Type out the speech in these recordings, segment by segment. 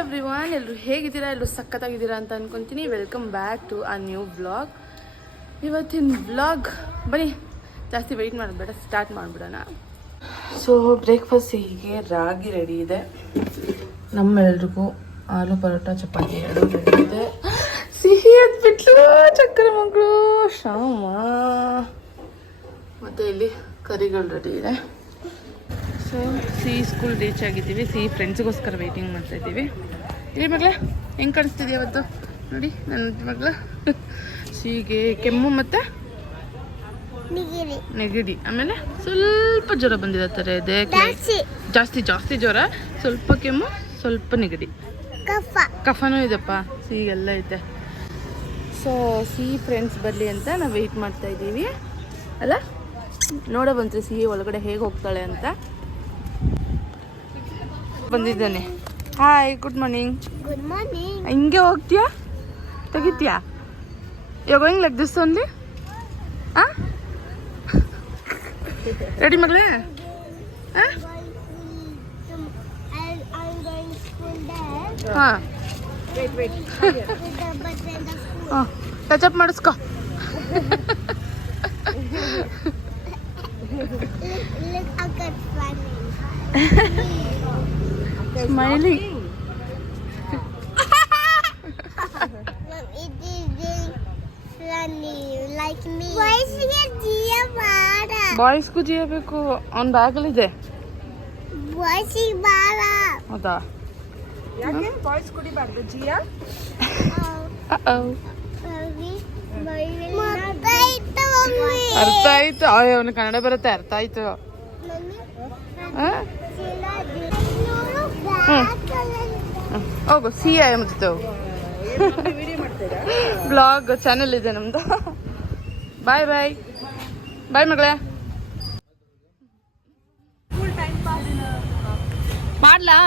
Everyone, ಎಲ್ಲರೂ ಹೇಗಿದ್ದೀರಾ? ಎಲ್ಲರೂ ಸಖತ್ತಾಗಿದ್ದೀರಾ ಅಂತ ಅಂದ್ಕೊತೀನಿ. Welcome back to a new vlog. ಇವತ್ತಿನ ವ್ಲಾಗ್ ಬನ್ನಿ, ಜಾಸ್ತಿ ವೆಯ್ಟ್ ಮಾಡೋದು ಬೇಡ, ಸ್ಟಾರ್ಟ್ ಮಾಡಿಬಿಡೋಣ. ಸೊ ಬ್ರೇಕ್ಫಾಸ್ಟ್ ಹೀಗೆ ರಾಗಿ ರೆಡಿ ಇದೆ. ನಮ್ಮೆಲ್ರಿಗೂ ಆಲೂ ಪರೋಟ ಚಪಾತಿ ಎರಡು ರೆಡಿ ಇದೆ. ಸಿಹಿ ಎದ್ಬಿಟ್ಲು ಚಕ್ಕರ ಮಗಳು ಶ್ಯಾಮ. ಮತ್ತು ಇಲ್ಲಿ ಕರಿಗಳು ರೆಡಿ ಇದೆ. ಸೊ ಸ್ಕೂಲ್ ರೀಚ್ ಆಗಿದ್ದೀವಿ. ಫ್ರೆಂಡ್ಸ್ಗೋಸ್ಕರ ವೆಯ್ಟಿಂಗ್ ಮಾಡ್ತಾ ಇದ್ದೀವಿ. ಇಲ್ಲಿ ಮಗಳ ಹೆಂಗೆ ಕಾಣಿಸ್ತಿದ್ಯಾ ಅವತ್ತು ನೋಡಿ ನನ್ನ ಮಗಳ. ಸಿಗೆ ಕೆಮ್ಮು ಮತ್ತು ನೆಗಡಿ, ಆಮೇಲೆ ಸ್ವಲ್ಪ ಜ್ವರ ಬಂದಿದೆ ಥರ ಇದೆ. ಜಾಸ್ತಿ ಜ್ವರ, ಸ್ವಲ್ಪ ಕೆಮ್ಮು, ಸ್ವಲ್ಪ ನೆಗಡಿ, ಕಫನೂ ಇದೆಪ್ಪ, ಸಿಗೆಲ್ಲ ಐತೆ. ಸೊ ಫ್ರೆಂಡ್ಸ್ ಬರಲಿ ಅಂತ ನಾವು ವೆಯ್ಟ್ ಮಾಡ್ತಾ ಇದ್ದೀವಿ ಅಲ್ಲ. ನೋಡೋ ಬಂತು ಸಿಹಿ ಒಳಗಡೆ ಹೇಗೆ ಹೋಗ್ತಾಳೆ ಅಂತ. ಬಂದಿದ್ದಾನೆ. Hi, good morning. Good morning. ಹಿಂಗೆ ಹೋಗ್ತೀಯಾ? ತೆಗಿತೀಯಾ? You going like this only? Ready ಮಗಳೇ? ಹಾಂ, ಟಚಪ್ ಮಾಡಿಸ್ಕೊ. Smiling. Like me. ಬಾಯ್ಸ್ಗೂ ಜಿಯಬೇಕು. ಅವ್ನ ಬ್ಯಾಗಲ್ಲಿದೆ. ಹೌದಾ? ಯಾಕೆ ಬಾಯ್ಸ್ ಕುಡಿಬಾರ್ದು ಜಿಯಾ? ಅರ್ಥ ಆಯ್ತು. ಅವನು ಕನ್ನಡ ಬರುತ್ತೆ, ಅರ್ಥ ಆಯ್ತು. ಹೋಗು, ಸಿ ಐ ಮುಗಿತು. ಬ್ಲಾಗ್ ಚಾನಲ್ ಇದೆ ನಮ್ದು. ಬಾಯ್ ಬಾಯ್ ಬಾಯ್ ಮಗಳೇ. ಮಾಡ್ಲಾ?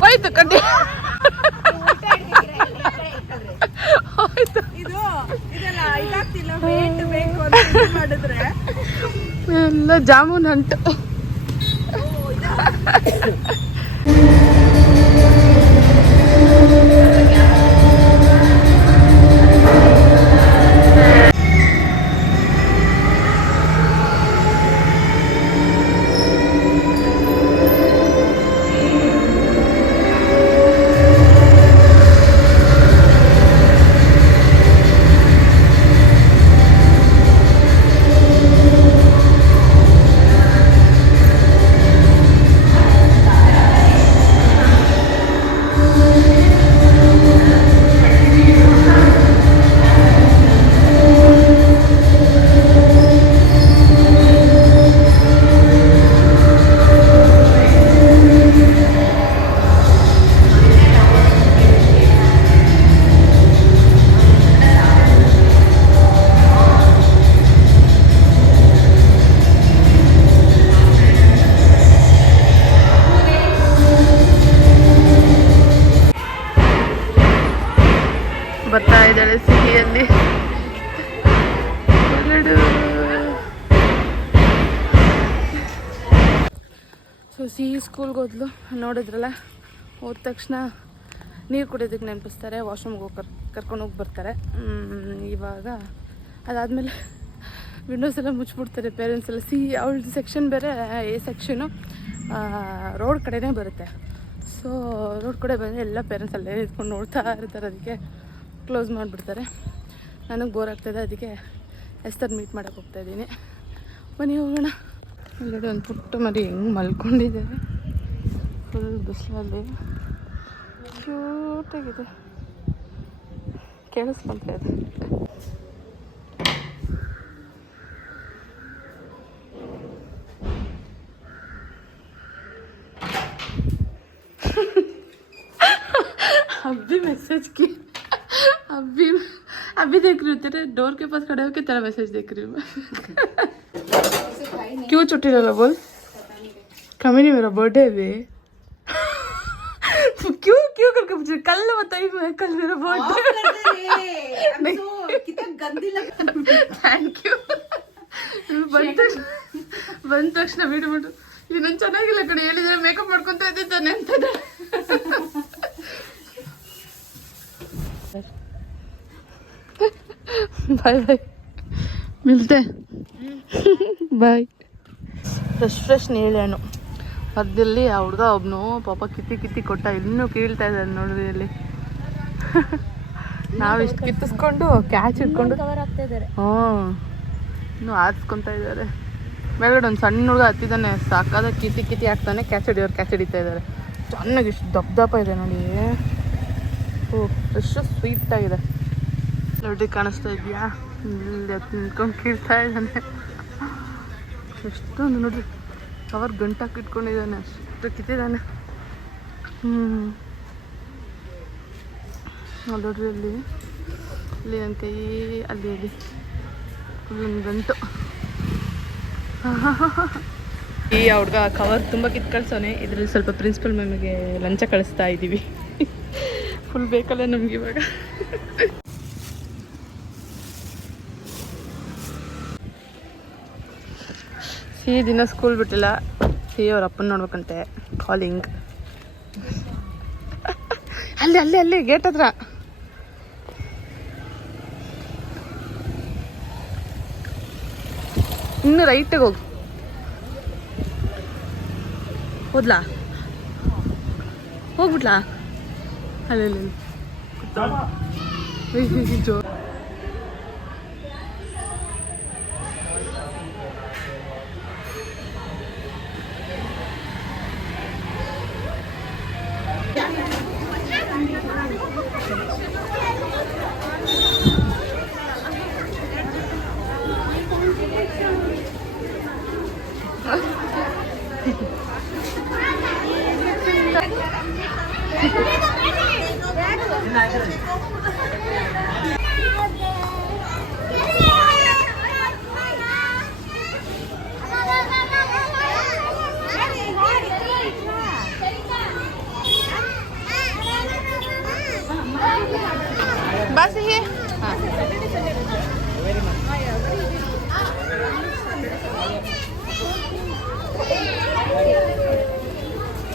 ಹೋಯ್ತು ಕಡ್ಡಿ. ಎಲ್ಲ ಜಾಮೂನ್ ಅಂಟು. ಬರ್ತಾ ಇದ್ದಾಳೆ ಸಿಹಿಯಲ್ಲಿ. ಸೊ ಸಿಹಿ ಸ್ಕೂಲ್ಗೆ ಹೋದ್ಲು, ನೋಡಿದ್ರಲ್ಲ. ಹೋದ ತಕ್ಷಣ ನೀರು ಕುಡಿಯೋದಕ್ಕೆ ನೆನಪಿಸ್ತಾರೆ, ವಾಶ್ರೂಮ್ಗೆ ಹೋಗಿ ಕರ್ಕೊಂಡು ಹೋಗಿ ಬರ್ತಾರೆ. ಇವಾಗ ಅದಾದಮೇಲೆ ವಿಂಡೋಸ್ ಎಲ್ಲ ಮುಚ್ಚಿಬಿಡ್ತಾರೆ ಪೇರೆಂಟ್ಸ್ ಎಲ್ಲ. ಅವಳ ಸೆಕ್ಷನ್ ಬೇರೆ, ಎ ಸೆಕ್ಷನು ರೋಡ್ ಕಡೆನೇ ಬರುತ್ತೆ. ಸೊ ರೋಡ್ ಕಡೆ ಬಂದರೆ ಎಲ್ಲ ಪೇರೆಂಟ್ಸ್ ಅಲ್ಲೇ ನಿಂತ್ಕೊಂಡು ನೋಡ್ತಾ ಇರ್ತಾರೆ. ಅದಕ್ಕೆ ಕ್ಲೋಸ್ ಮಾಡಿಬಿಡ್ತಾರೆ. ನನಗೆ ಬೋರ್ ಆಗ್ತಾಯಿದೆ, ಅದಕ್ಕೆ ಎಸ್ತರ್ ಮೀಟ್ ಮಾಡೋಕ್ಕೆ ಹೋಗ್ತಾಯಿದ್ದೀನಿ. ಬನ್ನಿ ಹೋಗೋಣ. ಆಲ್ರೆಡಿ ಒಂದು ಪುಟ್ಟ ಮರಿ ಹೆಂಗೆ ಮಲ್ಕೊಂಡಿದೆ ಫುಲ್ ಬಿಸಿಲಲ್ಲಿ. ಕ್ಯೂಟಾಗಿದೆ, ಕೇಳಿಸ್ಕೊಂತ ಇದೆ. अभी मैसेज की अभी अभी देख रही हूँ तेरे डोर के पास खड़े होके तेरा मैसेज देख रही हूँ मैं क्यों छुट्टी ले लो बोल कमी नहीं मेरा बर्थडे है बे क्यों क्यों करके मुझे कल बताई मैं कल मेरा बर्थडे कितना गंदी लग ಥ್ಯಾಂಕ್ ಯು ಬಂದ ತಕ್ಷಣ ವಿಡಿಯೋ ಮಾಡು ಇನ್ನೊಂದು ಚೆನ್ನಾಗಿಲ್ಲ ಕಡೆ ಹೇಳಿದ್ರೆ ಮೇಕಪ್ ಮಾಡ್ಕೊಂತ ಇದ್ದೆ ತಾನೆ ಅಂತ ಬಾಯ್ ಬಾಯ್ ಮಿಲ್ತೆ ಬಾಯ್ ಫ್ರೆಶ್ ನೀಳೆ ಹಣ್ಣು ಅದಲ್ಲಿ ಆ ಹುಡುಗ ಒಬ್ನು ಪಾಪ ಕಿತ್ತಿ ಕೊಟ್ಟ ಇನ್ನೂ ಕೀಳ್ತಾ ಇದ್ದಾನೆ ನೋಡ್ರಿ ಅಲ್ಲಿ ನಾವಿಷ್ಟು ಕಿತ್ತಿಸ್ಕೊಂಡು ಕ್ಯಾಚ್ ಇಟ್ಕೊಂಡು ಹ್ಞೂ ಇನ್ನೂ ಆರಿಸ್ಕೊತಾ ಇದ್ದಾರೆ ಮೇಲ್ಗಡೆ ಒಂದು ಸಣ್ಣ ಹುಡುಗ ಹತ್ತಿದ್ದಾನೆ ಸಾಕಾದ ಕಿತಿ ಹಾಕ್ತಾನೆ ಕ್ಯಾಚ್ ಹಿಡಿತಾ ಇದ್ದಾರೆ ಚೆನ್ನಾಗಿ ಇಷ್ಟು ದಪ್ಪ ಇದೆ ನೋಡಿ ಓ ಫ್ರೆಶ್ ಸ್ವೀಟ್ ಆಗಿದೆ ನೋಡಿ ಕಾಣಿಸ್ತಾ ಇದೆಯಾ ಇಲ್ಲಿ ನಿಂತ್ಕೊಂಡು ಕೀಳ್ತಾ ಇದ್ದಾನೆ ಎಷ್ಟೊಂದು ನೋಡ್ರಿ ಕವರ್ ಗಂಟಾಕಿ ಇಟ್ಕೊಂಡಿದ್ದಾನೆ ಅಷ್ಟು ಕಿತ್ತಿದ್ದಾನೆ ನೋಡ್ರಿ ಅಲ್ಲಿ ನನ್ನ ಕೈ ಅಲ್ಲಿ ಫುಲ್ ಒಂದು ಗಂಟು ಈ ಹುಡುಗ ಕವರ್ ತುಂಬ ಕಿತ್ತು ಕಳ್ಸೋನೆ ಇದರಲ್ಲಿ ಸ್ವಲ್ಪ ಪ್ರಿನ್ಸಿಪಲ್ ಮ್ಯಾಮಿಗೆ ಲಂಚ ಕಳಿಸ್ತಾ ಇದ್ದೀವಿ ಫುಲ್ ಬೇಕಲ್ಲ ನಮ್ಗೆ ಇವಾಗ ದಿನ ಸ್ಕೂಲ್ ಬಿಟ್ಟಿಲ್ಲ ಅವ್ರ ಅಪ್ಪನ ನೋಡ್ಬೇಕಂತೆ ಕಾಲಿಂಗ್ ಅಲ್ಲಿ ಗೇಟ್ ಹತ್ರ ಇನ್ನು ರೈಟಿಗೆ ಹೋಗು ಹೋದ್ಲಾ ಹೋಗ್ಬಿಟ್ಲಾ ಅಲ್ಲಿ ಜೋ बस ये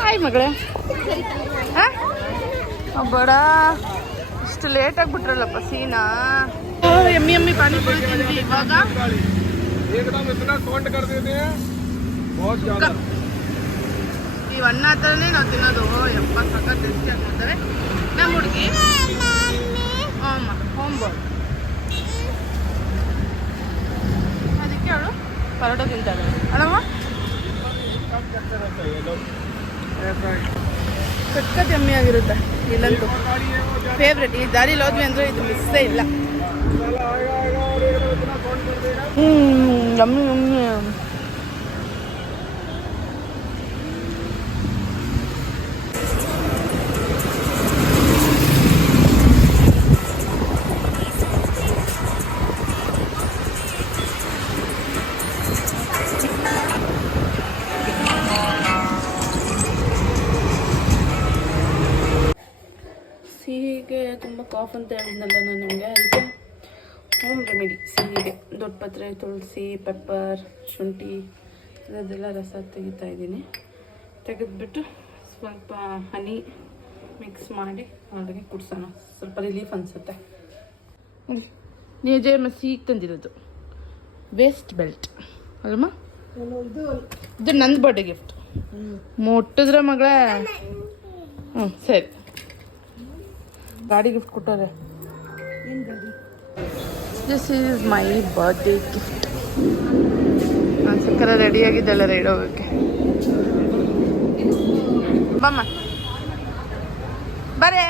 ಹಾಯ್ ಮಗಳೇ ಬಡ ಇಷ್ಟು ಲೇಟ್ ಆಗಿಬಿಟ್ರಲ್ಲಪ್ಪ ಸೀನಾ ಎಮ್ಮಿ ಪಾನಿಪುರಿ ತಿಂದ್ವಿ ಇವಾಗ ಈ ಅನ್ನ ಹತ್ರನೇ ನಾವು ತಿನ್ನೋದು ಎಪ್ಪ ಸಖತ್ ಟೇಸ್ಟಿ ಆಗ್ತಾರೆ ನಮ್ಮ ಹುಡುಗಿ ಹೋಮ್ಬೋರ್ಡ್ ಅದಕ್ಕೆ ಅವಳು ಪರೋಟ ತಿಂತಾಳೆ ಅಲ್ಲಮ್ಮ ಸಖತ್ ಎಮ್ಮೆ ಆಗಿರುತ್ತೆ ಇಲ್ಲಂತೂ ಫೇವ್ರೆಟ್ ಈ ದಾರಿಲಿ ಹೋದ್ವಿ ಅಂದ್ರೆ ಇದು ಮಿಸ್ಸೇ ಇಲ್ಲ ಎಮ್ಮೆ ಸಿಹಿಗೆ ತುಂಬ ಕಾಫ್ ಅಂತ ಹೇಳಿದ್ನಲ್ಲ ನಾನು ನಿಮಗೆ ಅದಕ್ಕೆ ಹೋಮ್ ರೆಮಿಡಿ ಸಿಹಿಗೆ ದೊಡ್ಡ ಪತ್ರೆ ತುಳಸಿ ಪೆಪ್ಪರ್ ಶುಂಠಿ ಅದೆಲ್ಲ ರಸ ತೆಗಿತಾ ಇದ್ದೀನಿ ತೆಗೆದ್ಬಿಟ್ಟು ಸ್ವಲ್ಪ ಹನಿ ಮಿಕ್ಸ್ ಮಾಡಿ ಅವಳಿಗೆ ಕುಡ್ಸೋಣ ಸ್ವಲ್ಪ ರಿಲೀಫ್ ಅನಿಸುತ್ತೆ ನೀಜೆ ಸಿಹಿಗೆ ತಂದಿರೋದು ವೇಸ್ಟ್ ಬೆಲ್ಟ್ ಅಲ್ಲಮ್ಮ ಇದು ನಂದು ಬರ್ಡೇ ಗಿಫ್ಟ್ ಮುಟ್ಟಿದ್ರೆ ಮಗಳೇ ಹ್ಞೂ ಸರಿ ಗಾಡಿ ಗಿಫ್ಟ್ ಕೊಟ್ಟವ್ರೆ this is my birthday gift ನಾನು ಸಕ್ಕರೆ ರೆಡಿಯಾಗಿದ್ದೆಲ್ಲ ರೈಡ್ ಹೋಗೋಕ್ಕೆ ಬಮ್ಮ ಬರೇ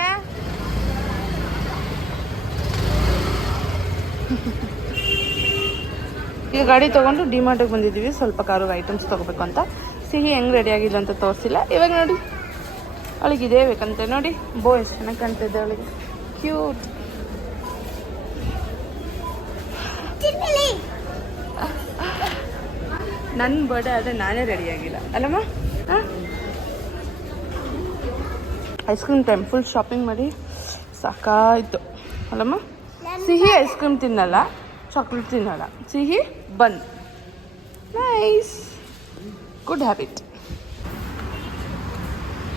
ಈಗ ಗಾಡಿ ತೊಗೊಂಡು ಡಿಮಾರ್ಟಿಗೆ ಬಂದಿದ್ದೀವಿ ಸ್ವಲ್ಪ ಕಾರು ಐಟಮ್ಸ್ ತೊಗೋಬೇಕು ಅಂತ ಸಿಹಿ ಹೆಂಗೆ ರೆಡಿಯಾಗಿಲ್ಲ ಅಂತ ತೋರಿಸಿಲ್ಲ ಇವಾಗ ನೋಡಿ ಅವಳಿಗೆ ಇದೇ ಬೇಕಂತೆ ನೋಡಿ. ಬೋ ಎಷ್ಟು ಚೆನ್ನಾಗಿ ಕಾಣ್ತಿದ್ದೆ ಅವಳಿಗೆ, ಕ್ಯೂಟ್. ನನ್ನ ಬರ್ಡೇ ಆದರೆ ನಾನೇ ರೆಡಿಯಾಗಿಲ್ಲ ಅಲ್ಲಮ್ಮ. ಹಾಂ, ice cream time. Full shopping ಮಾಡಿ ಸಾಕಾಯಿತು ಅಲ್ಲಮ್ಮ. ಸಿಹಿ ಐಸ್ ಕ್ರೀಮ್ ತಿನ್ನಲ್ಲ, ಚಾಕ್ಲೇಟ್ ತಿನ್ನಲ್ಲ, ಸಿಹಿ ಬನ್. Nice, good habit.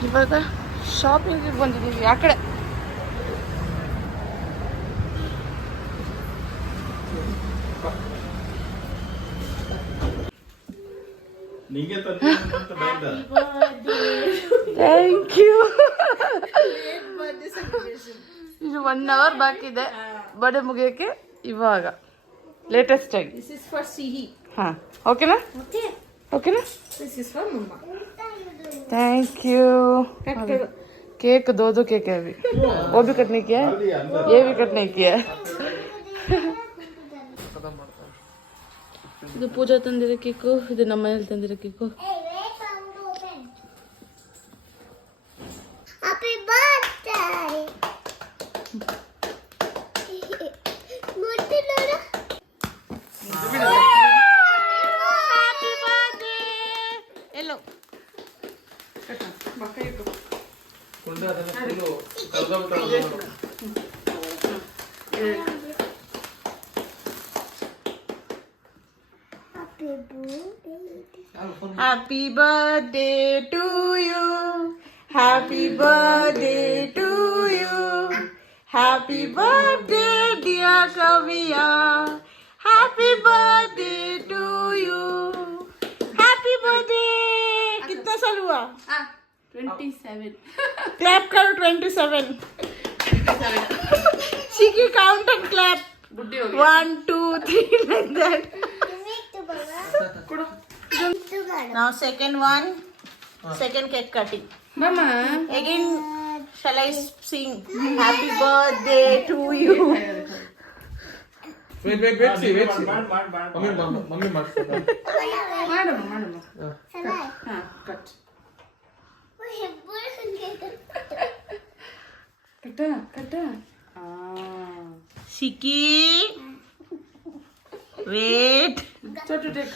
ಇವಾಗ ಶಾಪಿಂಗಿಗೆ ಬಂದಿದ್ದೀವಿ ಆ ಕಡೆ. Thank you. ಇದು 1 hour ಬಾಕಿ ಇದೆ ಬರ್ಡೇ ಮುಗಿಯೋಕ್ಕೆ. ಇವಾಗ ಲೇಟೆಸ್ಟ್ ಆಗಿ This is for Sihi. ಹಾಂ, ಓಕೆನಾ? Okay. ಓಕೆನಾ? This is for Mama. Thank you. Cake दो केक है अभी, वो भी कटने की है, ये भी कटने की है. ಇದು ಪೂಜಾ ತಂದಿರೋ ಕೇಕು, ಇದು ನಮ್ಮ ಮನೇಲಿ ತಂದಿರೋ ಕೇಕು. Happy birthday. ಎಲ್ಲೋ Happy birthday to you. Happy birthday to you. Happy birthday dear Kavya. Happy birthday to you. Happy birthday. कितना साल हुआ? 27. क्लैप करो 27. Shiki count and clap. बुड्ढी हो 1 2 3 like that. Now second one, second cake cutting. Mama Again, shall I sing happy birthday to you? wait, see. Mummy, ಮಾಡ್ಸ್ಕೊತಾ. ಮಾಡಮ್ಮ ಹಾಂ, cut ಕಟ್ಟ. Shiki, wait. छोटू take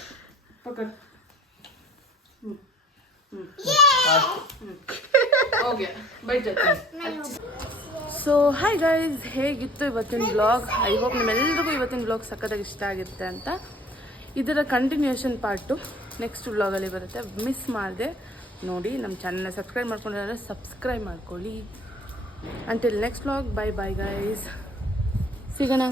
पकड़. हो गया, बैठ जाते हैं. ಸೊ ಹಾಯ್ ಗೈಸ್, ಹೇಗಿತ್ತು ಇವತ್ತಿನ ಬ್ಲಾಗ್? ಐ ಹೋಪ್ ನಿಮ್ಮೆಲ್ಲರಿಗೂ ಇವತ್ತಿನ ಬ್ಲಾಗ್ ಸಖತ್ತಾಗಿ ಇಷ್ಟ ಆಗಿರುತ್ತೆ ಅಂತ. ಇದರ ಕಂಟಿನ್ಯೂಷನ್ ಪಾರ್ಟು ನೆಕ್ಸ್ಟ್ ಬ್ಲಾಗಲ್ಲಿ ಬರುತ್ತೆ. ಮಿಸ್ ಮಾಡಿದೆ ನೋಡಿ. ನಮ್ಮ ಚಾನಲ್ನ ಸಬ್ಸ್ಕ್ರೈಬ್ ಮಾಡ್ಕೊಂಡಿದ್ದಾರೆ, ಸಬ್ಸ್ಕ್ರೈಬ್ ಮಾಡ್ಕೊಳ್ಳಿ. Until next blog, bye guys, ಸಿಗೋಣ.